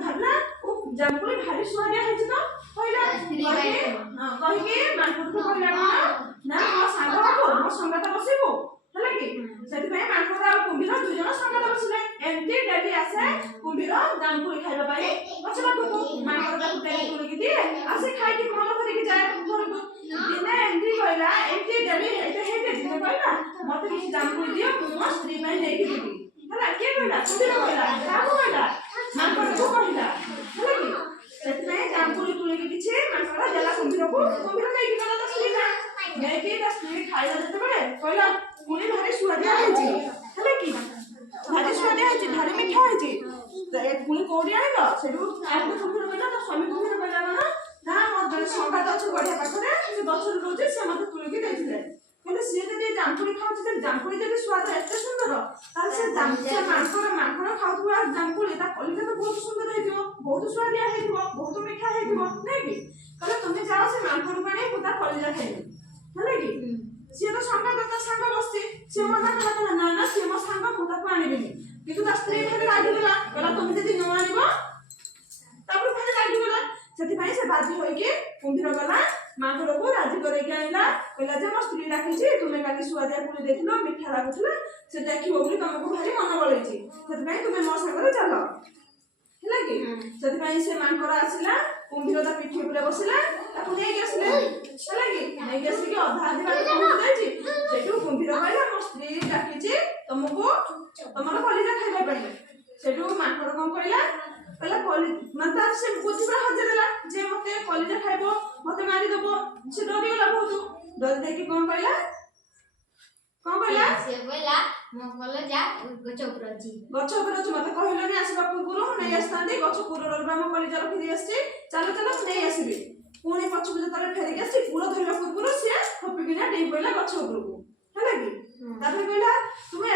ଭାବିଲା ଓ ଜାମୁକୋଳି ଭାରି ସୁଆଦିଆ ହେଇଛି ତ କହିଲା କହିକି ମାଙ୍କଡକୁ କହିଲା ନା ମୋ ସାଙ୍ଗ ହବୁ ମୋ ସଙ୍ଗତ ବସିବୁ ହେଲା କି ସେଥିପାଇଁ ମାଙ୍କଡ ଆଉ କୁମ୍ଭୀର ଦୁଇ ଜଣ ସଙ୍ଗତ ବସିଲେ ଏମିତି ଡେଲି ଆସେ କୁମ୍ଭୀର ଜାମୁକୋଳି ଖାଇବା ପାଇଁ ଗଛ ପାଖକୁ ମାଙ୍କଡ ତାକୁ ଡେଲି ତୋଳିକି ଦିଏ ଆଉ ସେ ଖାଇକି ମନ କରିକି ଯାଏ ଘରକୁ ଦିନେ ଏମିତି କହିଲା ଏମିତି ଡେଲି ହେଇତେ ଦିନେ କହିଲା ମତେ କିଛି ଜାମୁକୋଳି ଦିଅ ମୁଁ ମୋ ସ୍ତ୍ରୀ ପାଇଁ ନେଇକି ଯିବି ହେଲା କିଏ କହିଲା କୁମ୍ଭୀର କହିଲା କାହାକୁ କହିଲା ମାଙ୍କଡକୁ କହିଲା ହେଲା କି ସେଥିପାଇଁ ଜାମୁକୋଳି ତୋଳିକି କିଛି ମାଙ୍କଡ ଦେଲା କୁମ୍ଭୀରକୁ କୁମ୍ଭୀର ନେଇକି ଗଲା ତା ସ୍ତ୍ରୀ ନେଇକି ତା ସ୍ତ୍ରୀ ଖାଇଲା ଯେତେବେଳେ କହିଲା କୋଳି ଭାରି ସୁଆଦିଆ ହେଇଛି ହେଲା କି ଭାରି ସୁଆଦିଆ ହେଇଛି ଭାରି ମିଠା ହେଇଛି ଏ କୋଳି କୋଉଠି ଆଣିଲ ସେଠୁ ଆଉ କୁମ୍ଭୀର କହିଲା ତା ସ୍ୱାମୀ କୁମ୍ଭୀର କହିଲା ନା ମୋ ଜଣେ ସଙ୍ଗାତ ଅଛି ଗଢିଆ ପାଖରେ ସେ ଗଛରେ ରହୁଛି ସେ ମତେ ତୋଳିକି ଦେଇଥିଲେ କିନ୍ତୁ ସିଏ ଯଦି ଜାମୁକୋଳି ଖାଉଛି ଯଦି ଜାମୁକୋଳି ଯଦି ସ୍ୱାଦ ଏତେ ସୁନ୍ଦର ତାହେଲେ ସେ ମାଙ୍କଡ ଖାଉଥିବା ଜାମୁକୋଳି ତା କଲିଟା ତ ବହୁତ ସୁନ୍ଦର ହେଇଥିବ ବହୁତ ସୁଆଦିଆ ହେଇଥିବ ବହୁତ ମିଠା ହେଇଥିବ ନାଇଁ କି କହିଲେ ତମେ ଯାଅ ସେ ମାଙ୍କଡକୁ ଆଣି ମୁଁ ତା କଲିଟା ଖାଇବି ହେଲା କି ସିଏ ତ ସଙ୍ଗାତ ତା ସାଙ୍ଗ ବସିଛି ସିଏ ମନା କଲା ନା ସିଏ ମୋ ସାଙ୍ଗ ମୁଁ ତାକୁ ଆଣିବିନି କିନ୍ତୁ ତା ସ୍ତ୍ରୀ ଭାରି ରାଗିଗଲା କହିଲା ତମେ ଯଦି ନ ଆଣିବ ତାପରେ ଭାରି ରାଗିଗଲା ସେଥିପାଇଁ ସେ ବାଧ୍ୟ ହୋଇକି କୁମ୍ଭୀର ଗଲା ମାଙ୍କଡକୁ ରାଜି କରେଇକି ଆଣିଲା କହିଲା ଯେ ମୋ ସ୍ତ୍ରୀ ଡାକିଛି ତୁମେ କାଲି ସୁଆଦିଆ କୋଳି ଦେଇଥିଲ ମିଠା ଲାଗୁଥିଲା ସେ ଦେଖିବ ବୋଲି ତମକୁ ଭାରି ମନ ବଳେଇଛି ସେଥିପାଇଁ ତୁମେ ମୋ ସାଙ୍ଗରେ ଚାଲ ହେଲା କି ସେଥିପାଇଁ ସେ ମାଙ୍କଡ ଆସିଲା କୁମ୍ଭୀର ତା ପିଠି ଉପରେ ବସିଲା ତାକୁ ନେଇକି ଆସିଲେ ହେଲା କି ନେଇକି ଆସିକି ଅଧା ଅଧି ବାଟ ପହଞ୍ଚି ଯାଇଛି ସେଠୁ କୁମ୍ଭୀର କହିଲା ମୋ ସ୍ତ୍ରୀ ଡାକିଛି ତମକୁ ତମର କଲିଜା ଖାଇବା ପାଇଁ ସେଠୁ ମାଙ୍କଡ କଣ କହିଲା ମାନେ ତାର ସେ ବୁଝିବା ହଜେଇ ଦେଲା ଯେ ମତେ କଲିଜା ଖାଇବ ମତେ ମାରିଦବ ସେ ଡରିଗଲା ବହୁତ ଡରି ଦେଇକି କଣ କହିଲା ସେ କହିଲା ମୋ କଲିଜା ଗଛ ଉପରେ ଅଛି ମତେ କହିଲନି ଆସିବା ପୂର୍ବରୁ ମୁଁ ନେଇ ଆସିଥାନ୍ତି ଗଛ ପୁରରୁ ଆମ କଲିଜା ରଖିଦେଇ ଆସିଛି ଚାଲ ମୁଁ ନେଇ ଆସିବି ପୁଣି ପଛକୁ ଯେତେବେଳେ ଫେରିକି ଆସିଛି କୂଳ ଧରିବା ପୂର୍ବରୁ ସିଏ ଖପିକିନା ଡେଇଁ ପଇଲା ଗଛ ଉପରକୁ ହେଲା କି ତାପରେ କହିଲା ତୁମେ